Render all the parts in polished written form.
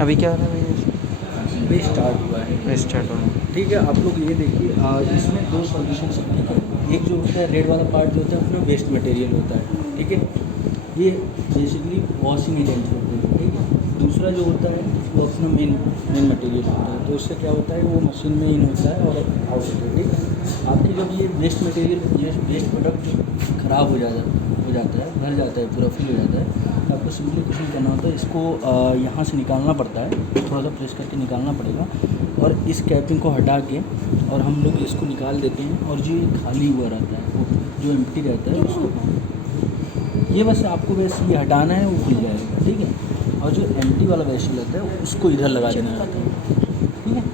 अभी क्या हो रहा है भैया? भी स्टार्ट हुआ है। स्टार्ट होना। ठीक है, आप लोग ये देखिए, इसमें दो सॉल्यूशन ठीक है। एक जो होता है रेड वाला पार्ट जो होता है उसमें वेस्ट मटेरियल होता है, ठीक है। ये बेसिकली वॉशिंग एजेंट होते हैं, ठीक है। दूसरा जो होता है वो अपना मेन मटेरियल होता है। तो उससे क्या होता है, वो मशीन में इन होता है और आउट होता है, ठीक है। आपकी जब ये वेस्ट मटेरियल, ये वेस्ट प्रोडक्ट ख़राब हो जाता है, भर जाता है, पूरा फिल हो जाता है, तो आपको सिंपली कुछ नहीं करना होता है, इसको यहाँ से निकालना पड़ता है, थोड़ा सा प्रेस करके निकालना पड़ेगा। और इस कैपिंग को हटा के और हम लोग इसको निकाल देते हैं, और जो ये खाली हुआ रहता है, वो जो एम्प्टी रहता है उसको, ये बस आपको बस ये हटाना है, वो खुल जाएगा, ठीक है। और जो एम्प्टी वाला वैसे रहता है उसको इधर लगा देना रहता है, ठीक है।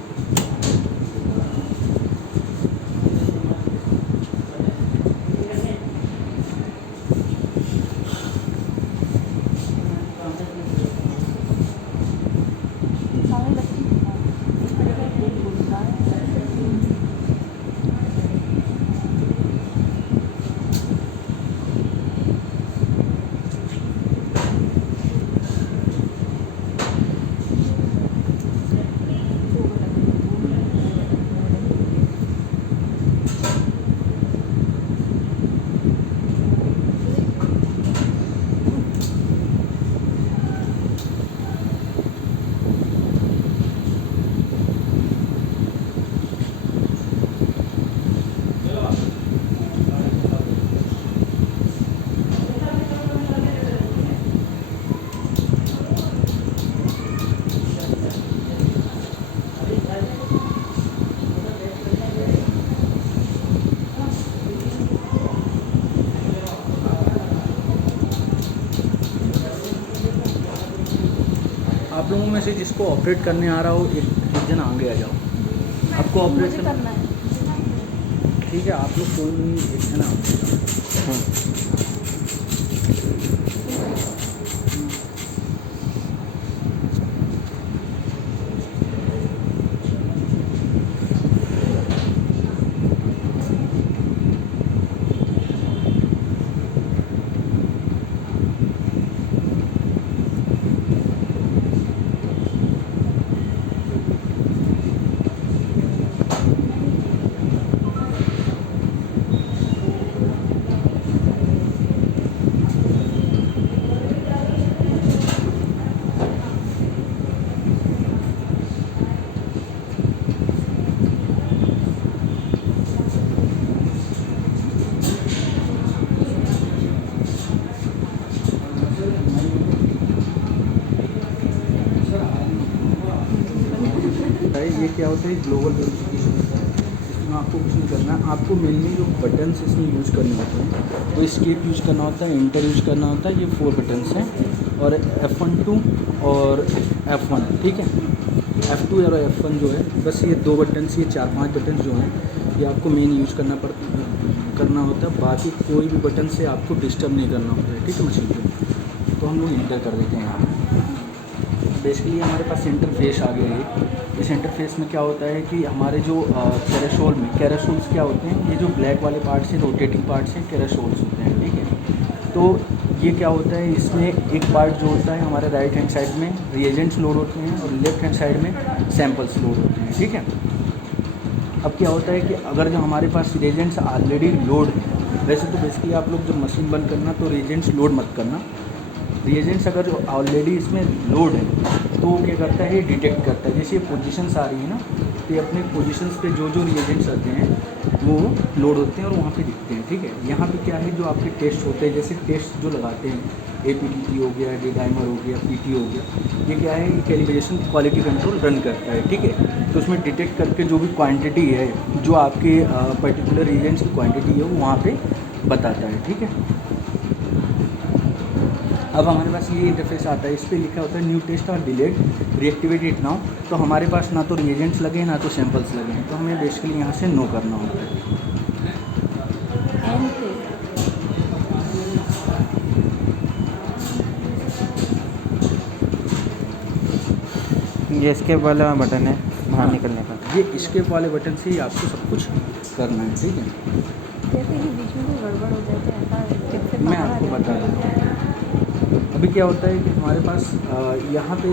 आप लोगों में से जिसको ऑपरेट करने आ रहा हो, एक जन आगे आ जाओ, आपको ऑपरेट करना है। ठीक है। आप लोग कोई एक जन आओ। ये क्या होता है, ग्लोबल वेरिफिकेशन होता है। इसमें आपको कुछ नहीं करना है, आपको मेनली जो बटन्स इसमें यूज़ करने होते हैं, तो एस्केप यूज़ करना होता है, इंटर यूज़ करना होता है, ये 4 बटन्स हैं, और F12 और F1, ठीक है। F2 और F1 जो है, बस ये 2 बटन्स, ये 4-5 बटन्स जो हैं, ये आपको मेन यूज़ करना होता है। बाकी कोई भी बटन से आपको डिस्टर्ब नहीं करना होता है, ठीक है मशीन पर। तो हम लोग इंटर कर देते हैं यहाँ। बेसिकली हमारे पास इंटरफेस आ गया है। इस इंटरफेस में क्या होता है कि हमारे जो कैरोसोल्स क्या होते हैं, ये जो ब्लैक वाले पार्ट्स हैं, रोटेटिंग पार्ट्स हैं, कैरोसोल्स होते हैं, ठीक है। तो ये क्या होता है, इसमें एक पार्ट जो होता है हमारे राइट हैंड साइड में रिएजेंट्स लोड होते हैं, और लेफ्ट हैंड साइड में सैम्पल्स लोड होते हैं, ठीक है। अब क्या होता है कि अगर जो हमारे पास रिएजेंट्स ऑलरेडी लोड है, वैसे तो बेसिकली आप लोग जब मशीन बंद करना तो रिएजेंट्स लोड मत करना। रिएजेंट्स अगर ऑलरेडी इसमें लोड है तो वो क्या करता है, डिटेक्ट करता है। जैसे ये पोजीशंस आ रही है ना, तो ये अपने पोजीशंस पे जो रिएजेंट्स आते हैं वो लोड होते हैं और वहाँ पे दिखते हैं, ठीक है। यहाँ पे क्या है, जो आपके टेस्ट होते हैं, जैसे टेस्ट जो लगाते हैं, APDT हो गया, D-dimer हो गया, PT हो गया, ये क्या है, कैलिब्रेशन क्वालिटी कंट्रोल रन करता है, ठीक है। तो उसमें डिटेक्ट करके जो भी क्वांटिटी है, जो आपके पर्टिकुलर रिएजेंट्स की क्वांटिटी है, वो वहाँ पे बताता है, ठीक है। अब हमारे पास ये इंटरफेस आता है, इस पर लिखा होता है न्यू टेस्ट और डिलेट रीएक्टिवेट इट नाउ। तो हमारे पास ना तो रिएजेंट्स लगे हैं, ना तो सैंपल्स लगे हैं, तो हमें बेसिकली यहाँ से नो करना होता है। ये एस्केप वाला बटन है बाहर निकलने का। ये एस्केप वाले बटन से ही आपको सब कुछ करना है, ठीक है। जैसे कि बीच में कोई गड़बड़ हो जाए तो ऐसा मैं आपको बता देता हूँ। अभी क्या होता है कि हमारे पास यहाँ पे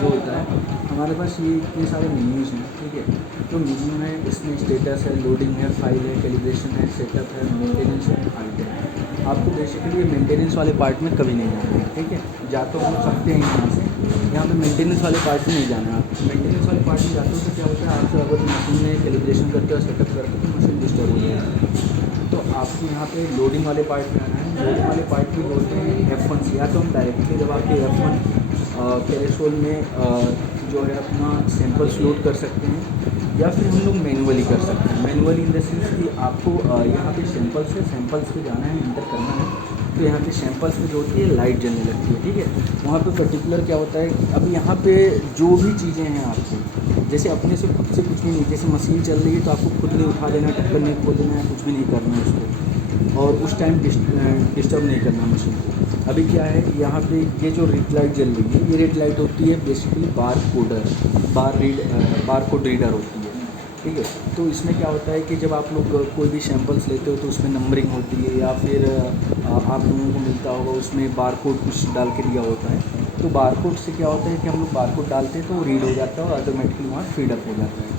जो होता है हमारे पास ये सारे मेन्यूज़ हैं, ठीक है। तो मेन्यू है, इसमें स्टेटस है, लोडिंग है, फाइल है, कैलिब्रेशन है, सेटअप है, मेंटेनेंस है, हाइट है। आपको बेसिकली ये मेंटेनेंस वाले पार्ट में कभी नहीं जाना है, ठीक है। जा तो हम सकते हैं यहाँ से, यहाँ पे मेंटेनेंस वाले पार्ट में नहीं जाना है। आप मेंटेनेंस वाले पार्ट में जाते हो तो क्या होता है, आप अगर मशीन में कैलिब्रेशन करते हो, सेटअप करते हो तो मशीन डिस्टर्ब हो जाती है। तो आपको यहाँ पे लोडिंग वाले पार्ट में आना है। लोडिंग वाले पार्ट में बोलते हैं F1 से, या तो हम डायरेक्टली जब आपके F1 कैरेसोल में जो है अपना सैंपल्स लोड कर सकते हैं, या फिर हम लोग मैनुअली कर सकते हैं। मैनुअली इन द सेंस कि आपको यहाँ पे सैंपल्स पे जाना है, इंटर करना है। तो यहाँ पे सैंपल्स में जो होती है लाइट जलने लगती है, ठीक है। वहाँ पे पर्टिकुलर क्या होता है, अब यहाँ पे जो भी चीज़ें हैं आपकी, जैसे अपने से खुद से कुछ भी नहीं, जैसे मशीन चल रही है तो आपको खुद नहीं उठा देना, ढक्कन नहीं खोल देना है, कुछ भी नहीं करना है उसको, और उस टाइम डिस्टर्ब नहीं करना मशीन को। अभी क्या है, यहाँ पे ये जो रेड लाइट जल रही है, ये रेड लाइट होती है बेसिकली बार कोड रीडर होती है, ठीक है। तो इसमें क्या होता है कि जब आप लोग कोई भी सैंपल्स लेते हो तो उसमें नंबरिंग होती है, या फिर आप लोगों को मिलता होगा उसमें बार कोड कुछ डाल के दिया होता है। तो बार कोड से क्या होता है कि हम लोग बार कोड डालते हैं तो वो रीड हो जाता है और ऑटोमेटिकली वहाँ फीडअप हो जाता है।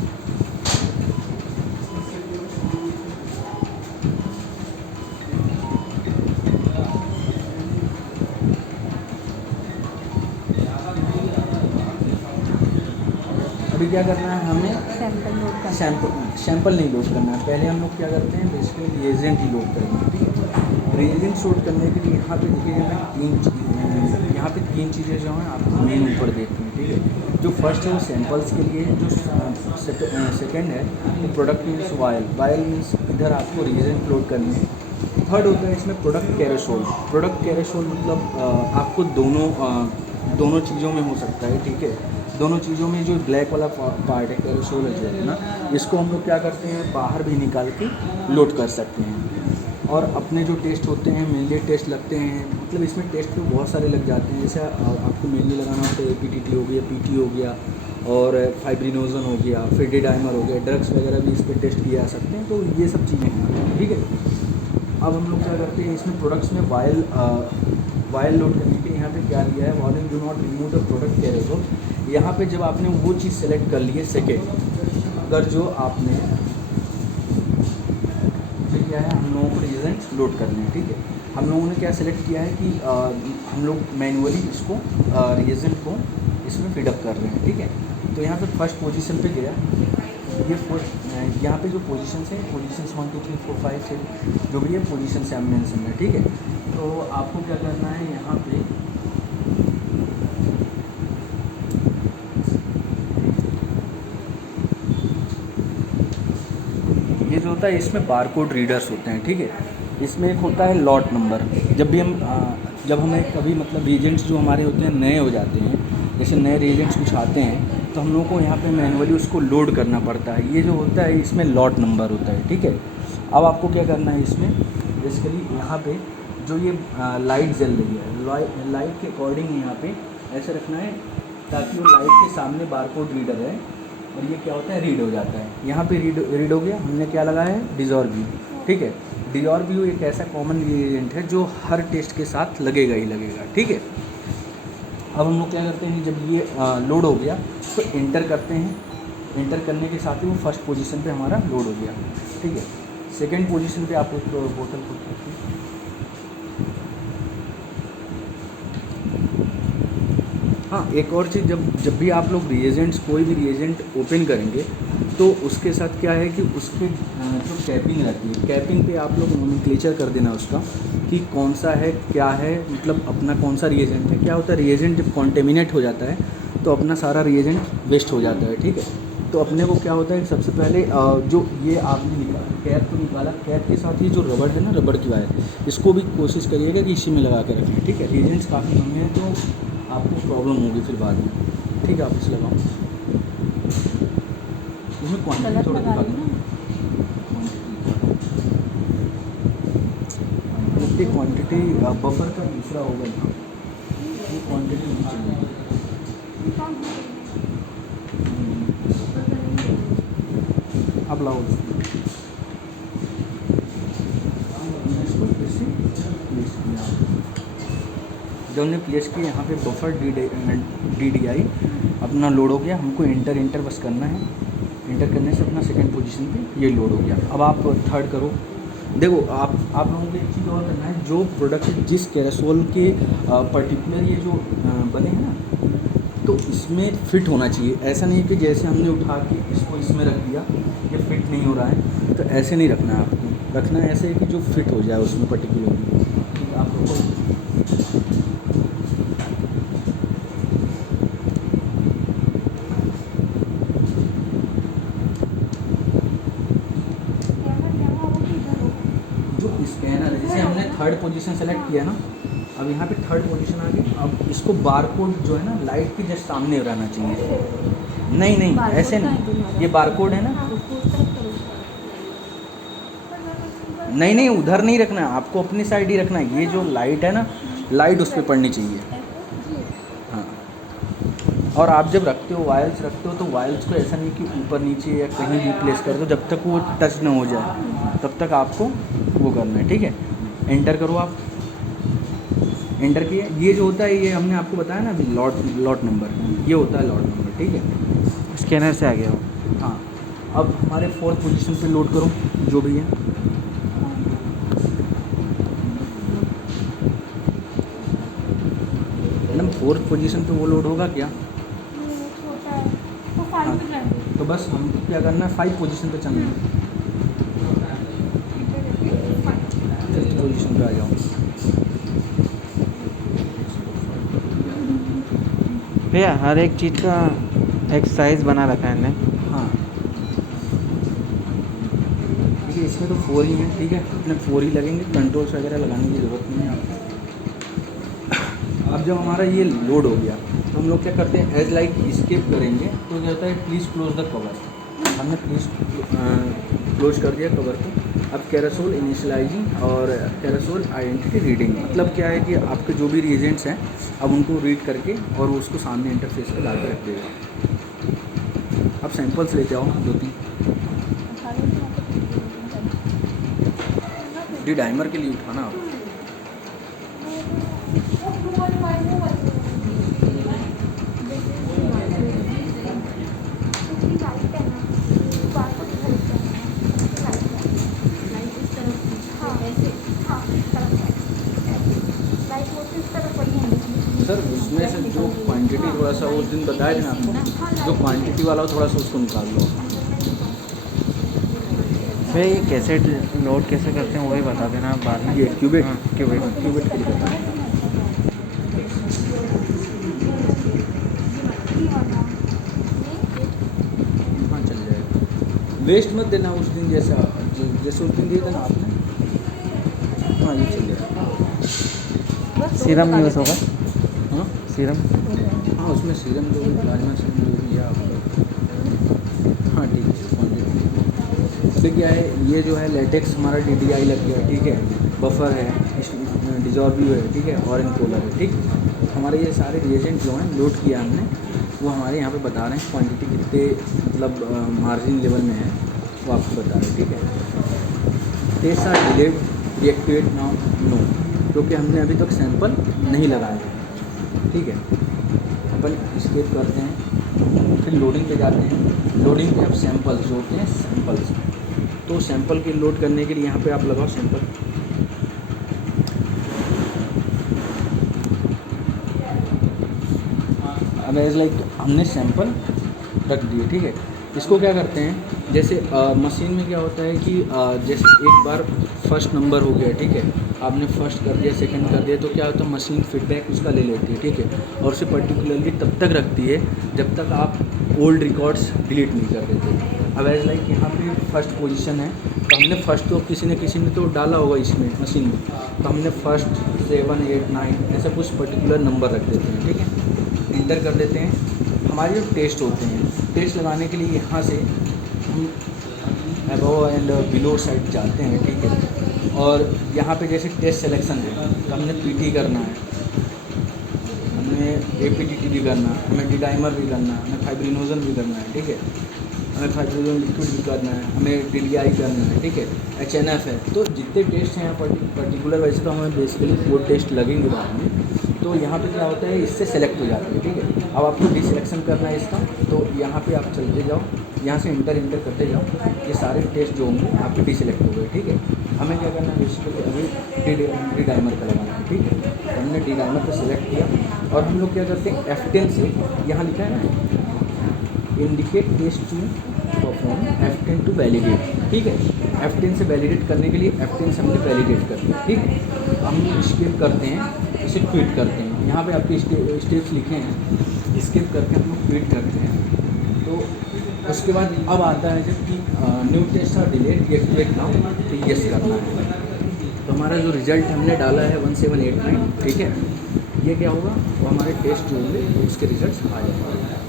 अभी क्या करना है हमें, सैंपल नोट करना सैंपल नहीं लोड करना है। पहले हम लोग क्या करते हैं, बेसिकली रिएजेंट ही लोड करेंगे, ठीक है। रिएजेंट लोड करने के लिए यहाँ पे देखिए, यहाँ पे तीन चीज़ें जो हैं आपको मेन ऊपर देखती हैं, ठीक है। जो फर्स्ट है वो सैंपल्स के लिए है, जो सेकेंड है वो प्रोडक्ट मीन्स वायल मीन्स इधर आपको रिएजेंट लोड करनी है। थर्ड होता है इसमें प्रोडक्ट कैरेसोल मतलब आपको दोनों चीज़ों में हो सकता है, ठीक है। दोनों चीज़ों में जो ब्लैक वाला पार्ट है कैरेसोल है जो है ना, इसको हम लोग क्या करते हैं, बाहर भी निकाल के लोड कर सकते हैं। और अपने जो टेस्ट होते हैं, मेनली टेस्ट लगते हैं, मतलब इसमें टेस्ट तो बहुत सारे लग जाते हैं। जैसे आपको मेनली लगाना होता है APTT हो गया, PT हो गया, और फाइब्रिनोजन हो गया, फिर D-डाइमर हो गया, ड्रग्स वगैरह भी इस पर टेस्ट किए जा सकते हैं। तो ये सब चीज़ें हैं, ठीक है। अब हम लोग क्या करते हैं, इसमें प्रोडक्ट्स में वायल लोड करने के यहाँ पे क्या दिया है, wailing do not remove the product carousel. यहाँ पे जब आपने वो चीज़ सेलेक्ट कर ली है सेकेंड, अगर जो आपने क्या है, हम लोगों को रिएजेंट लोड करने हैं, ठीक है। हम लोगों ने क्या सेलेक्ट किया है कि हम लोग मैनुअली इसको रिएजेंट को इसमें फीडअप कर रहे हैं, ठीक है। तो यहाँ पे फर्स्ट पोजीशन पे गया, ये यहाँ पे जो पोजीशन है, पोजीशन 1 2 3 4 5 6 जो भी है पोजीशन से हम मेंशन है, ठीक है। तो आपको क्या करना है, यहाँ पे ये जो होता है इसमें बारकोड रीडर्स होते हैं, ठीक है। इसमें एक होता है लॉट नंबर। जब हमें कभी मतलब रिएजेंट्स जो हमारे होते हैं नए हो जाते हैं, जैसे नए रिएजेंट्स कुछ आते हैं तो हम लोगों को यहाँ पे मैनुअली उसको लोड करना पड़ता है। ये जो होता है इसमें लॉट नंबर होता है, ठीक है। अब आपको क्या करना है, इसमें बेसिकली यहाँ पे जो ये लाइट जल रही है, लाइट के अकॉर्डिंग यहाँ पे ऐसे रखना है ताकि वो लाइट के सामने बारकोड रीडर है और ये क्या होता है, रीड हो जाता है। यहाँ पे रीड हो गया। हमने क्या लगाया है, डिजॉर्बियो, ठीक है। डिजॉर्बियो एक ऐसा कॉमन रिएजेंट है जो हर टेस्ट के साथ लगेगा ही लगेगा, ठीक है। अब हम लोग क्या करते हैं, जब ये लोड हो गया तो इंटर करते हैं। इंटर करने के साथ ही वो फर्स्ट पोजीशन पे हमारा लोड हो गया, ठीक है। सेकंड पोजीशन पे आप एक बोतल को हाँ, एक और चीज़, जब भी आप लोग रिएजेंट्स कोई भी रिएजेंट ओपन करेंगे तो उसके साथ क्या है कि उसके जो कैपिंग रहती है, कैपिंग पे आप लोग नोमेनक्लेचर कर देना उसका कि कौन सा है, क्या है, मतलब अपना कौन सा रिएजेंट है। क्या होता है, रिएजेंट जब कॉन्टेमिनेट हो जाता है तो अपना सारा रिएजेंट वेस्ट हो जाता है, ठीक है। तो अपने को क्या होता है, सबसे पहले जो ये आपने निकाला कैप को निकाला, कैप के साथ ये जो रबड़ है ना, रबड़ की वायर, इसको भी कोशिश करिएगा कि इसी में लगा के रखें, ठीक है। रिएजेंट्स काफ़ी महंगे हैं तो आपको प्रॉब्लम होगी फिर बाद में, ठीक है। आप इसे लगाओ, उसमें क्वांटिटी थोड़ी दिखा दो, इतनी क्वांटिटी बफर का दूसरा होगा ना, ये क्वांटिटी नहीं चाहिए। अब लाओ इसको इससे प्लेस किया। जब हमने प्लेस किया यहाँ पे बफर DDI अपना लोड हो गया, हमको इंटर बस करना है। इंटर करने से अपना सेकंड पोजीशन पे ये लोड हो गया। अब आप थर्ड करो। देखो आप लोगों को एक चीज़ और करना है, जो प्रोडक्ट जिस कैरासोल के पर्टिकुलर ये जो बने हैं ना, तो इसमें फिट होना चाहिए। ऐसा नहीं है कि जैसे हमने उठा के इसको इसमें रख दिया, ये फिट नहीं हो रहा है, तो ऐसे नहीं रखना है आपको। रखना है ऐसे है कि जो फिट हो जाए उसमें पर्टिकुलरली। ठीक है, आप लोगों को जो स्कैनर है, जैसे हमने थर्ड पोजीशन सेलेक्ट किया ना, अब यहाँ पे थर्ड पोजीशन आ गई। अब इसको बारकोड जो है ना लाइट के जस्ट सामने रहना चाहिए। नहीं ऐसे नहीं, ये बारकोड है ना, नहीं उधर नहीं रखना है, आपको अपनी साइड ही रखना है। ये जो लाइट है ना, लाइट उस पर पड़नी चाहिए। हाँ, और आप जब रखते हो वायल्स रखते हो, तो वायल्स को ऐसा नहीं कि ऊपर नीचे या कहीं भी प्लेस कर दो, जब तक वो टच ना हो जाए तब तक आपको वो करना है। ठीक है, एंटर करो आप। एंटर किए, ये जो होता है ये हमने आपको बताया ना अभी, लॉट नंबर, ये होता है लॉट नंबर। ठीक है, स्कैनर से आ गया हो। हाँ, अब हमारे फोर्थ पोजीशन पे लोड करो जो भी है। मैडम फोर्थ पोजीशन पे वो लोड होगा क्या? हाँ, तो बस हमको क्या करना है, 5 पोजीशन पे चलना है। 5th पोजीशन पे आ जाओ। भैया हर एक चीज़ का एक्सरसाइज बना रखा है इन्हें। हाँ, ठीक है, इसमें तो 4 ही है। ठीक है, अपने 4 ही लगेंगे, कंट्रोल्स वगैरह लगाने की ज़रूरत नहीं है आपको। अब जब हमारा ये लोड हो गया, तो हम लोग क्या करते हैं, एज लाइक स्केप करेंगे, तो क्या होता है, प्लीज़ क्लोज द कवर। हमने प्लीज़ क्लोज कर दिया कवर को। अब कैरासोल इनिशियलाइजिंग और कैरासोल आइडेंटिटी रीडिंग, मतलब क्या है कि आपके जो भी रिएजेंट्स हैं, अब उनको रीड करके और उसको सामने इंटरफेस पे ला के रख देगा। अब सैंपल्स लेते आओ 2-3। डी डाइमर के लिए उठाना आप। सर उसमें से जो क्वांटिटी थोड़ा सा उस दिन बताया था ना आपको, जो क्वांटिटी वाला हो थोड़ा सा उसको निकाल लो। भैया ये कैसे लोड कैसे करते हैं वही बता देना आप बाद में। ये क्यूबिट, हाँ, क्यूबिट के लिए बता। हाँ चल जाएगा, वेस्ट मत देना उस दिन जैसे उस दिन दिया था ना आपने। हाँ ये चल जाएगा। सीरम यूज़ होगा। हाँ सीरम, हाँ, उसमें सीरम जो भी, प्लाज्मा सीरम जो भी है आपका। हाँ ठीक है, क्वान्टिटी क्या है, ये जो है लेटेक्स हमारा DDI लग गया। ठीक है, बफर है, डिजॉर्बिव है, ठीक है, और इनकोलर है। ठीक, हमारे ये सारे रिएजेंट जो हैं लोड किया हमने, वो हमारे यहाँ पे बता रहे हैं क्वांटिटी कितने, मतलब मार्जिन लेवल में है वो आपको बता रहे हैं। ठीक है, test are delayed reactivate now no, क्योंकि हमने अभी तक सैंपल नहीं लगाए हैं। ठीक है, अपन स्केप करते हैं, फिर लोडिंग पे जाते हैं। लोडिंग पे अब सैंपल्स जो होते हैं, सैंपल्स, तो सैंपल के लोड करने के लिए यहाँ पे आप लगाओ सैंपल। अब एज लाइक हमने सैंपल रख दिए। ठीक है, इसको क्या करते हैं, जैसे मशीन में क्या होता है कि जैसे एक बार फर्स्ट नंबर हो गया, ठीक है, आपने फर्स्ट कर दिया, सेकंड कर दिया, तो क्या होता है, मशीन फीडबैक उसका ले लेती है। ठीक है, और उसे पर्टिकुलरली तब तक रखती है जब तक आप ओल्ड रिकॉर्ड्स डिलीट नहीं कर देते। अब एज लाइक यहाँ पे फर्स्ट पोजीशन है, तो हमने फर्स्ट तो किसी ने तो डाला होगा इसमें मशीन में, तो हमने फर्स्ट 7, 8, 9 ऐसा कुछ पर्टिकुलर नंबर रख देते हैं। ठीक है, इंटर कर देते हैं। हमारे जो टेस्ट होते हैं, टेस्ट लगाने के लिए यहाँ से हम अबव एंड बिलो साइड जाते हैं। ठीक है, और यहाँ पे जैसे टेस्ट सिलेक्शन है, तो हमने PT करना है, हमें APTT भी करना है, हमें डिडाइमर भी करना है, हमें फाइब्रिनोजन भी करना है। ठीक है, हमें फाइब्रिनोजन लिक्विड भी करना है, हमें DDI करना है। ठीक है, HNF है, तो जितने टेस्ट हैं यहाँ पर्टिकुलर, वैसे तो हमें बेसिकली वो टेस्ट लगेंगे बाद में, तो यहाँ पे क्या होता है, इससे सेलेक्ट हो जाती है, ठीक है। अब आपको डिसलेक्शन करना है इसका, तो यहाँ पे आप चलते जाओ, यहाँ से इंटर करते जाओ, ये सारे टेस्ट जो होंगे आपके डिसलेक्ट हो गए, ठीक है। हमें क्या करना है, बेसिकली अभी डी डाइमर का लगाना है, ठीक है। तो हमने डी डाइमर को सिलेक्ट किया और हम लोग क्या करते हैं, F10 से, यहाँ लिखा है ना indicate test to perform, F10 to validate, ठीक है। F10 से वैलिडेट करने के लिए F10 से हमने वैलिडेट कर दिया, ठीक है। हम स्किप करते हैं, इसे क्विट करते हैं, यहाँ पे आपके स्टेप्स लिखे हैं, स्किप करके हम लोग क्विट करते हैं। तो उसके बाद अब आता है जब कि न्यू टेस्ट और डिलीट एक्टिवेट नाउ, तो यस करना है। तो हमारा जो रिज़ल्ट हमने डाला है 1789, ठीक है, ये क्या होगा, वो हमारे टेस्ट जो होंगे तो उसके रिजल्ट्स आ जाएंगे।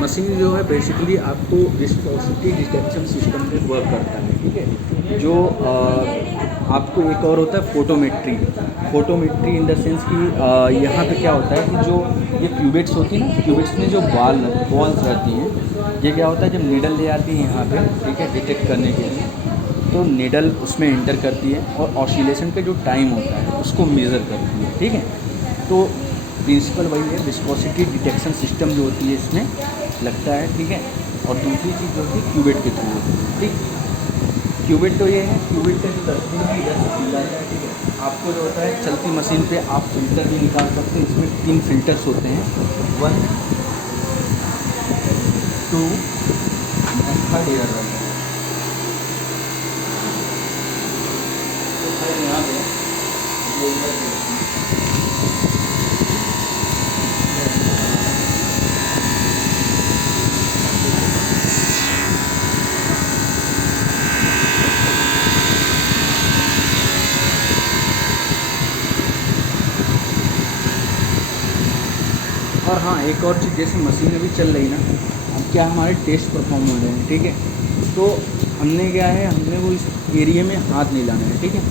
मशीन जो है बेसिकली आपको विस्कोसिटी डिटेक्शन सिस्टम पे वर्क करता है, ठीक है। जो आपको एक और होता है फोटोमेट्री इन द सेंस कि यहाँ पे क्या होता है कि जो ये क्यूबिट्स होती है ना, क्यूबिट्स में जो बॉल्स रहती हैं, ये क्या होता है जब नीडल ले आती है यहाँ पे, ठीक है, डिटेक्ट करने के लिए, तो नीडल उसमें एंटर करती है और ऑसिलेशन का जो टाइम होता है उसको मेज़र करती है, ठीक है। तो प्रिंसिपल वही है, विस्कोसिटी डिटेक्शन सिस्टम जो होती है इसमें लगता है, ठीक है। और दूसरी चीज़ जो होती है क्यूबिट के थ्रू होती है, ठीक। क्यूबिट तो ये है, क्यूबिट का जो दर्पण है इधर से खुल जाता है, ठीक है। आपको जो होता है चलती मशीन पे आप फिल्टर भी निकाल सकते हैं, इसमें 3 फिल्टर्स होते हैं, 1 2 और 3rd ईयर वाला। तो फिर यहाँ पे ये इधर और हाँ, एक और चीज़, जैसे मशीन अभी चल रही ना, अब क्या हमारे टेस्ट परफॉर्म हो रहे हैं, ठीक है। तो हमने क्या है, हमने वो इस एरिया में हाथ नहीं लाना है, ठीक है।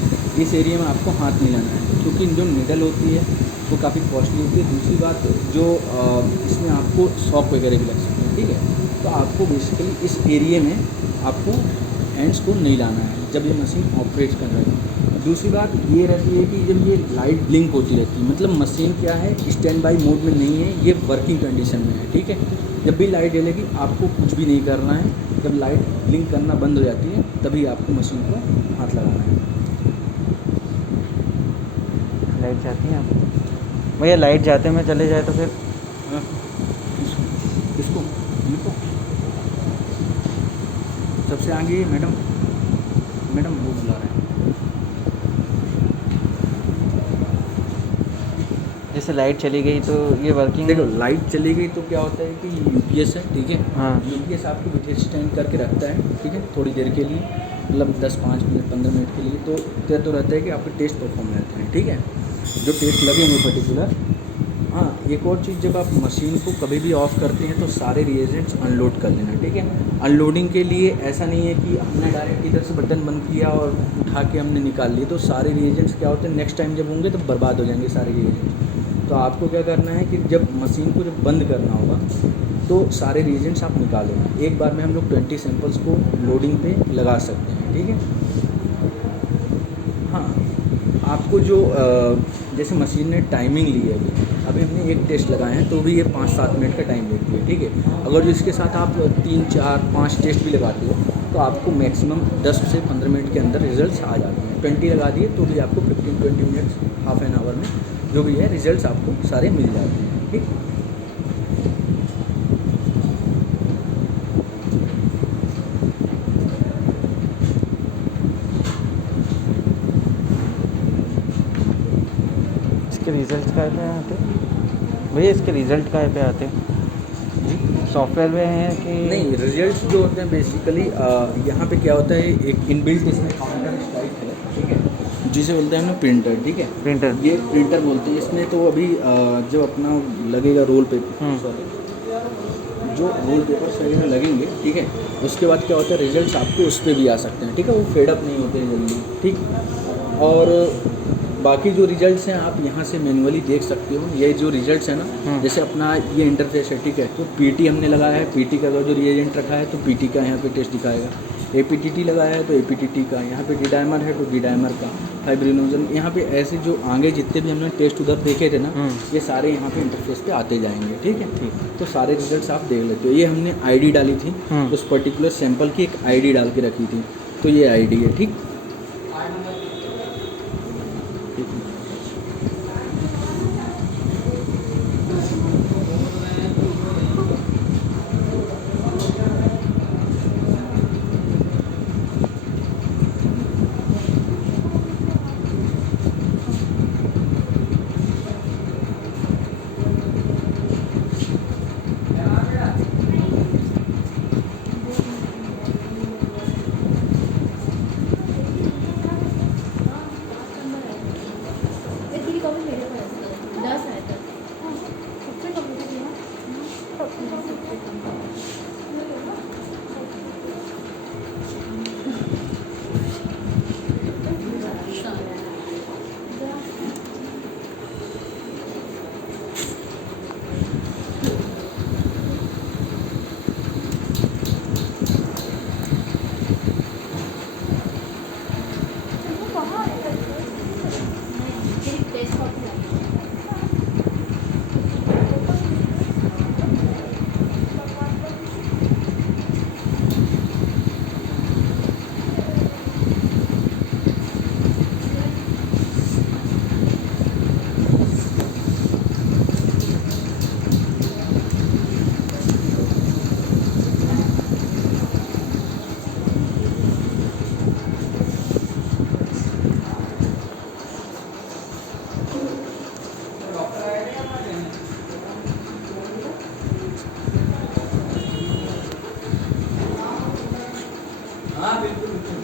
इस एरिया में आपको हाथ नहीं लाना है, क्योंकि जो निडल होती है वो काफ़ी कॉस्टली होती है। दूसरी बात, जो इसमें आपको शॉक वगैरह भी लग सकते हैं, ठीक है। तो आपको बेसिकली इस एरिया में आपको हैंड्स को नहीं लाना है जब ये मशीन ऑपरेट कर रही है। दूसरी बात ये रहती है कि जब ये लाइट ब्लिंक होती रहती है, मतलब मशीन क्या है, स्टैंड बाई मोड में नहीं है, ये वर्किंग कंडीशन में है, ठीक है। जब भी लाइट जलेगी आपको कुछ भी नहीं करना है, जब लाइट ब्लिंक करना बंद हो जाती है तभी आपको मशीन को हाथ लगाना है। लाइट जाती है आप भैया, लाइट जाते में चले जाए तो फिर इसको सबसे आगे मैडम वो बुला रहे हैं। जैसे लाइट चली गई तो ये वर्किंग, देखो लाइट चली गई तो क्या होता है कि यूपीएस है, ठीक है। हाँ। यूपीएस आपको विद्युत स्टैंड करके रखता है, ठीक है, थोड़ी देर के लिए, मतलब 10-5 मिनट 15 मिनट के लिए। तो क्या तो रहता है कि आपके टेस्ट परफॉर्म रहते हैं, ठीक है, जो टेस्ट लगे हुए पर्टिकुलर। हाँ, एक और चीज़, जब आप मशीन को कभी भी ऑफ करते हैं तो सारे रिएजेंट्स अनलोड कर लेना, ठीक है। अनलोडिंग के लिए ऐसा नहीं है कि हमने डायरेक्ट इधर से बटन बंद किया और उठा के हमने निकाल लिए, तो सारे रिएजेंट्स क्या होते हैं, नेक्स्ट टाइम जब होंगे तो बर्बाद हो जाएंगे सारे रिएजेंट्स। तो आपको क्या करना है कि जब मशीन को जब बंद करना होगा तो सारे रिएजेंट्स आप निकाल लेना। एक बार में हम लोग 20 सैंपल्स को लोडिंग पे लगा सकते हैं, ठीक है। हाँ, आपको जो जैसे मशीन ने टाइमिंग ली है, अभी हमने एक टेस्ट लगाए हैं तो भी ये 5-7 मिनट का टाइम लेती है, ठीक है। अगर जो इसके साथ आप 3-4-5 टेस्ट भी लगाते हो तो आपको मैक्सिमम 10 से 15 मिनट के अंदर रिजल्ट्स आ जाते हैं। 20 लगा दिए तो भी आपको 15-20 मिनट्स, हाफ एन आवर में जो भी है रिजल्ट्स आपको सारे मिल जाते हैं, ठीक। इसके रिजल्ट काय पे आते भैया, इसके रिजल्ट काय पे आते सॉफ्टवेयर में है कि नहीं? रिजल्ट्स जो होते हैं बेसिकली यहाँ पे क्या होता है, एक इनबिल्ट इसमें काउंटर स्ट्राइक है, ठीक है, जिसे बोलते हैं हम लोग प्रिंटर, ठीक है। प्रिंटर, ये प्रिंटर बोलते हैं इसमें। तो अभी जब अपना लगेगा रोल पेपर, सॉरी, जो रोल पेपर वगैरह लगेंगे, ठीक है, उसके बाद क्या होता है, रिजल्ट्स आपको उस पर भी आ सकते हैं, ठीक है, वो फेड अप नहीं होते हैं जल्दी, ठीक। और बाकी जो रिजल्ट्स हैं आप यहाँ से मैनुअली देख सकते हो। ये जो रिजल्ट्स है ना, जैसे अपना ये इंटरफेस है, ठीक है, तो पीटी हमने लगाया है, पीटी का जो रिएजेंट रखा है तो पीटी का यहाँ पे टेस्ट दिखाएगा। एपीटीटी लगाया है तो एपीटीटी का, यहाँ पे डी डायमर है तो डी डायमर का, फाइब्रिनोजन, यहाँ पे ऐसे जो आगे जितने भी हमने टेस्ट उधर देखे थे ना, ये सारे यहाँ पे इंटरफेस पे आते जाएंगे। ठीक है, तो सारे रिजल्ट्स आप देख लेते हो। ये हमने आईडी डाली थी, उस पर्टिकुलर सैंपल की एक आईडी डाल के रखी थी, तो ये आईडी है। ठीक, हाँ बिल्कुल बिल्कुल।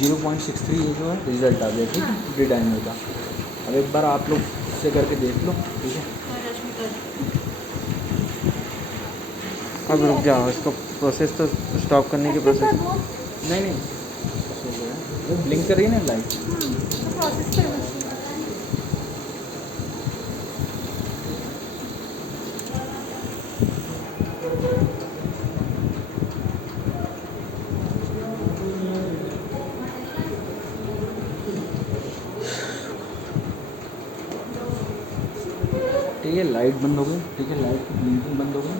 0.63 ये जो है रिजल्ट आ गया। ठीक है, डी डायमर का। अब एक बार आप लोग से करके देख लो। ठीक है, अब रुक जाओ, इसको प्रोसेस तो स्टॉप करने की प्रोसेस नहीं नहीं वो ब्लिंक कर रही है ना लाइट। ठीक है, लाइट बंद हो गई। ठीक है, लाइट की ब्लिंकिंग बंद हो गई,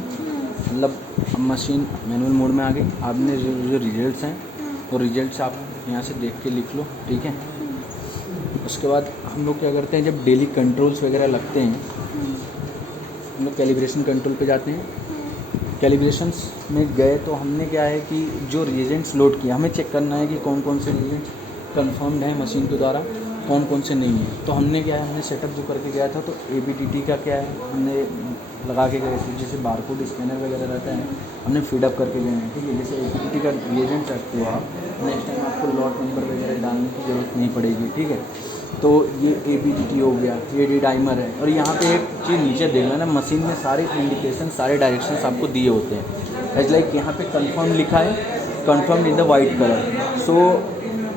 मतलब अब मशीन मैनुअल मोड में आ गई। आपने जो रिजल्ट्स हैं वो रिजल्ट्स आप यहाँ से देख के लिख लो। ठीक है, उसके बाद हम लोग क्या करते हैं, जब डेली कंट्रोल्स वगैरह लगते हैं हम लोग कैलिब्रेशन कंट्रोल पे जाते हैं। कैलिब्रेशंस में गए तो हमने क्या है कि जो रिएजेंट्स लोड किया, हमें चेक करना है कि कौन कौन से रिएजेंट्स कंफर्म्ड हैं मशीन के द्वारा, कौन कौन से नहीं है। तो हमने क्या है, हमने सेटअप जो करके गया था, तो ABTT का क्या है हमने लगा के गए थे। जैसे बारकोड स्कैनर वगैरह रहता है, हमने फीडअप करके गए हैं। ठीक है, जैसे ABTT का रिएजेंट रखते हो आप, नेक्स्ट टाइम आपको लॉट नंबर वगैरह डालने की ज़रूरत नहीं पड़ेगी। ठीक है, तो ये ABTT हो गया, ये डी डायमर है। और यहाँ पे एक चीज़ नीचे देख लेना, मशीन में सारे इंडिकेशन, सारे डायरेक्शंस आपको दिए होते हैं। एज लाइक यहाँ पे कंफर्म लिखा है, confirm in the white colour, so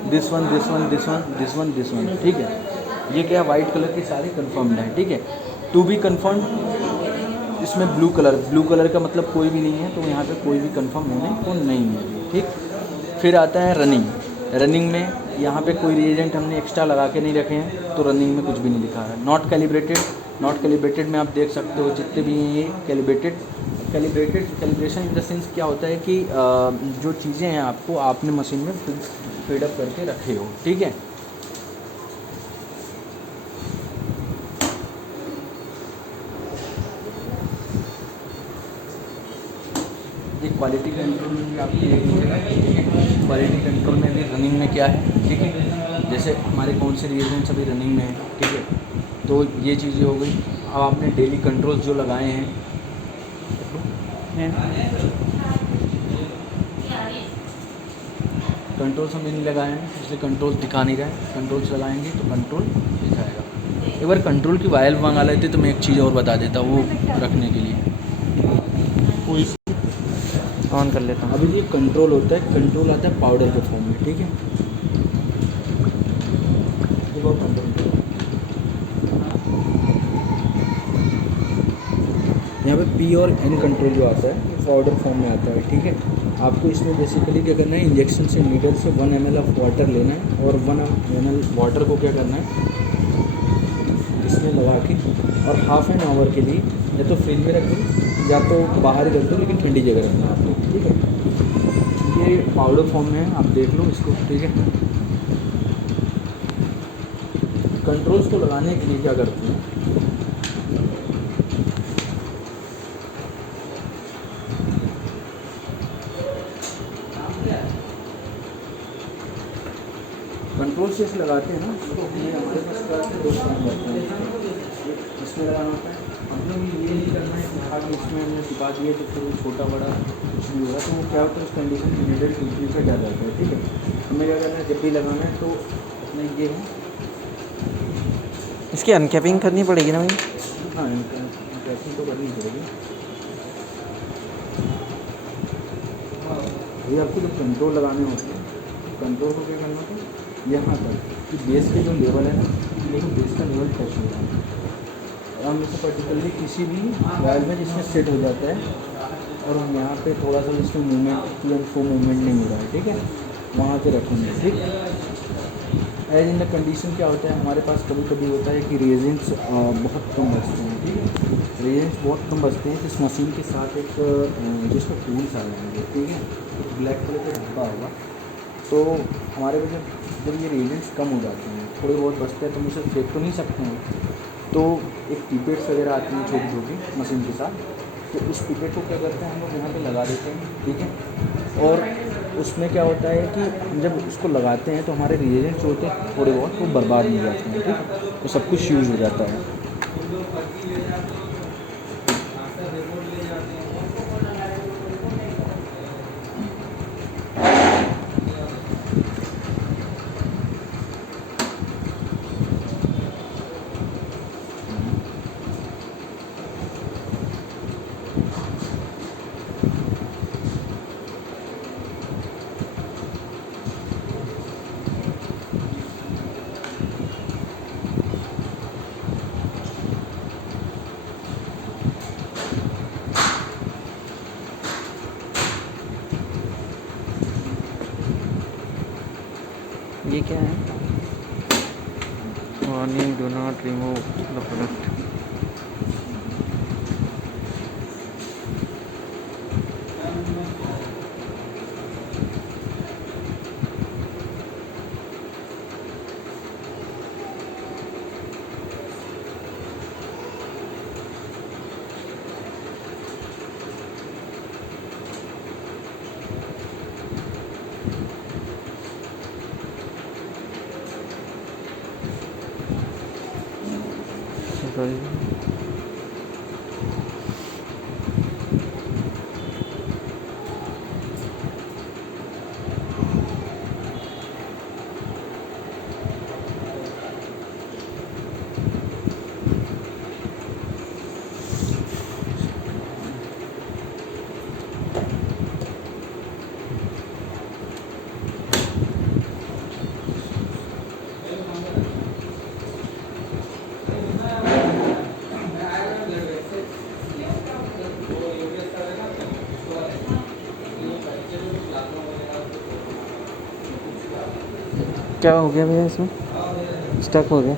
this one this one this one this one this one. ठीक है, ये क्या वाइट कलर के सारे कंफर्म्ड हैं। ठीक है, टू बी कंफर्म इसमें ब्लू कलर का मतलब कोई भी नहीं है, तो यहाँ पे कोई भी कंफर्म होने को नहीं है। ठीक, फिर आता है रनिंग में यहाँ पे कोई रिएजेंट हमने एक्स्ट्रा लगा के नहीं रखे हैं, तो रनिंग में कुछ भी नहीं लिखा है। नॉट कैलिब्रेटेड, नॉट कैलिब्रेटेड में आप देख सकते हो जितने भी हैं ये calibrated. Calibration in the sense क्या होता है कि जो चीज़ें हैं आपको आपने मशीन में फीडअप करके रखे हो, ठीक है। ये क्वालिटी कंट्रोल में आप देख लीजिएगा, ठीक है। क्वालिटी कंट्रोल में भी रनिंग में क्या है, ठीक है, जैसे हमारे कौन से रिएजेंट्स अभी रनिंग में है, ठीक है। तो ये चीज़ें हो गई। अब आपने डेली कंट्रोल जो लगाए हैं, कंट्रोल्स हमने नहीं लगाए हैं इसलिए कंट्रोल दिखा नहीं रहा है। कंट्रोल्स लगाएंगे तो कंट्रोल दिखाएगा। एक बार कंट्रोल की वायल मंगा लेते तो मैं एक चीज़ और बता देता वो रखने के लिए। ऑन कर लेता हूँ। अभी ये कंट्रोल होता है, कंट्रोल आता है पाउडर के फॉर्म में, ठीक है। ये वो कंट्रोल यहाँ पे पी और एन कंट्रोल जो आता है ये पाउडर फॉर्म में आता है, ठीक है। आपको इसमें बेसिकली क्या करना है, इंजेक्शन से नीडल से 1 ml ऑफ वाटर लेना है और 1 ml वाटर को क्या करना है इसमें लगा के और हाफ एन आवर के लिए या तो फ्रिज में रख दो या तो बाहर ही रख दो, लेकिन ठंडी जगह रखना आपको, ठीक है। ये पाउडर फॉर्म में है, आप देख लो इसको, ठीक है। कंट्रोल्स को लगाने के लिए क्या करते हैं, कंट्रोल से इसे लगाते हैं ना, तो ये हमारे पास दो काम करते हैं। इसमें लगाना होता है, हमने भी ये नहीं करना है कि खाली इसमें हमने टिका दिए तो फिर वो छोटा बड़ा कुछ नहीं होगा, तो वो क्या होता है उस कंडीशन में नीडल टेम्परेचर डर जाता है, ठीक है। हमें क्या करना है, जब भी लगाना है तो अपने ये है, इसकी अनकैपिंग करनी पड़ेगी ना भाई? हाँ कैपिंग तो करनी पड़ेगी। ये आपको जब कंट्रोल लगाने होते हैं, कंट्रोल को क्या करना होता है यहाँ पर कि बेस के जो लेवल है ना, लेकिन बेस का लेवल टच हो जाता है। हम इसे पर्टिकुलरली किसी भी वायल में जिसमें सेट हो जाता है और हम यहाँ पे थोड़ा सा जिसमें movement to and fro movement नहीं हो रहा है, ठीक है, वहाँ पे रखेंगे, ठीक। एज इन द कंडीशन क्या होता है, हमारे पास कभी कभी होता है कि रिएजेंट्स बहुत कम बचते हैं, ठीक है। रिएजेंट्स बहुत कम बचते हैं, इस मशीन के साथ एक जिसमें टूल्स आ जाएंगे, ठीक है। एक ब्लैक कलर का डब्बा होगा, तो हमारे पास जब ये रिएजेंट्स कम हो जाते हैं, थोड़े बहुत बचते हैं, तो हम उसे फेंक तो नहीं सकते हैं, तो एक टिपेट्स वगैरह आती हैं छोटी छोटी मशीन के साथ, तो उस टिपेट को क्या करते हैं हम लोग यहाँ पे लगा देते हैं, ठीक है। और उसमें क्या होता है कि हम जब उसको लगाते हैं तो हमारे रिएजेंट्स होते हैं थोड़े बहुत वो बर्बाद हो जाते हैं, ठीक है, तो सब कुछ यूज़ हो जाता है। ये क्या है? Warning, do not remove the product. क्या हो गया भैया इसमें? स्टक हो गया।